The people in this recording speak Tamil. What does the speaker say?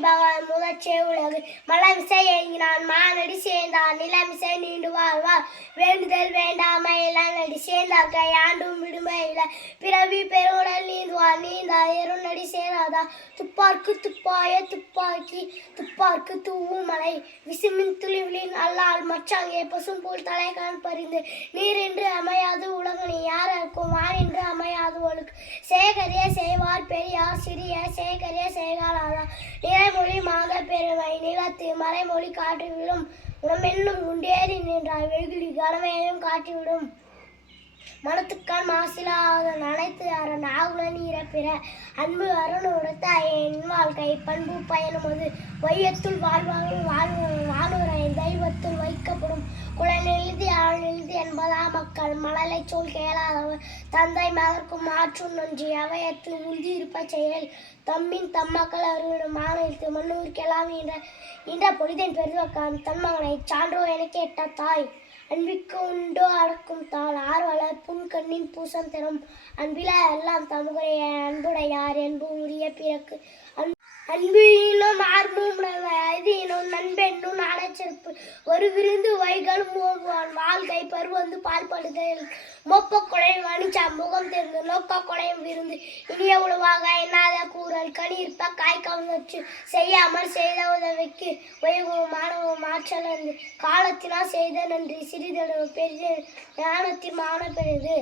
பகவான் முதற்சே உலகு மலமிசை ஏங்கினான் மானடி சேர்ந்தான் நிலமிசை நீண்டு வாழ்வார் வேண்டுதல் வேண்டாமை இளநடி சேர்ந்தார்கை ஆண்டும் விடுமையில பிறவி பெருவுடல் நீந்துவார் நீந்தா எருநடி சேராதா துப்பார்க்கு துப்பாய துப்பாக்கி துப்பார்க்கு தூவும் மலை விசுமின் துளிவிலின் அல்லால் மச்சாங்கே பசும் போல் தலைகான் பறிந்து நீரின்று அமையாது உலகனி யாருக்கும் வானின்று அமையாது ஒழுக்கு சேகரிய செய்வார் பெரியார் சிறிய சேகரிய செய்காராதா நிறைமொழி மாத பெருமை நிலத்து மறைமொழி காட்டிவிடும் உணமென்னும் உண்டேறி நின்றாய் வெகுளி கனமையும் காட்டிவிடும் மனத்துக்கான் மாசிலாத நனைத்து அரண் ஆகுல நீரப்பிற அன்பு அருண் உடுத்த என் வாழ்க்கை பண்பு பயணம் அது வையத்துள் வாழ்வுரை தெய்வத்துள் வைக்கப்படும் குழல் எழுதி ஆள் எழுதி என்பதா மக்கள் மழலை சொல் கேளாதவர் தந்தை மகர்க்கும் மாற்றும் நன்றி அவையத்து முந்தி இருப்ப செயல் தம்மின் தம்மக்கள் அருவிடும் மாநிலத்து மண்ணூருக்கெல்லாம் என்ற பொழுதின் பெருவக்கான் தன் மகனை சான்றோ என கேட்ட தாய் அன்பிற்கு உண்டோ அடக்கும் தாள் ஆர்வலர் புன்கண்ணின் பூசம் தரும் அன்பில எல்லாம் தமுகைய அன்புடையார் என்பு உரிய பிறக்கு அன்பும் ஆர்வம் இனம் நண்பென்னும் நாடச்சிறப்பு ஒரு விருந்து வைகள் மோகுவான் வாழ்க்கை பருவந்து பால்படுதல் மொப்ப கொலை வணிச்சா முகம் தெரிந்து நோக்க கொலையும் விருந்து இனிய உணவாக எண்ணாத கூறல் கணியிருப்ப காய் கவர்ச்சி செய்யாமல் செய்த உதவிக்கு உயவும் மாணவம் ஆற்றல் காலத்தினால் செய்த நன்றி சிறிதளவு பெரிய ஞானத்தின் மான பெரிது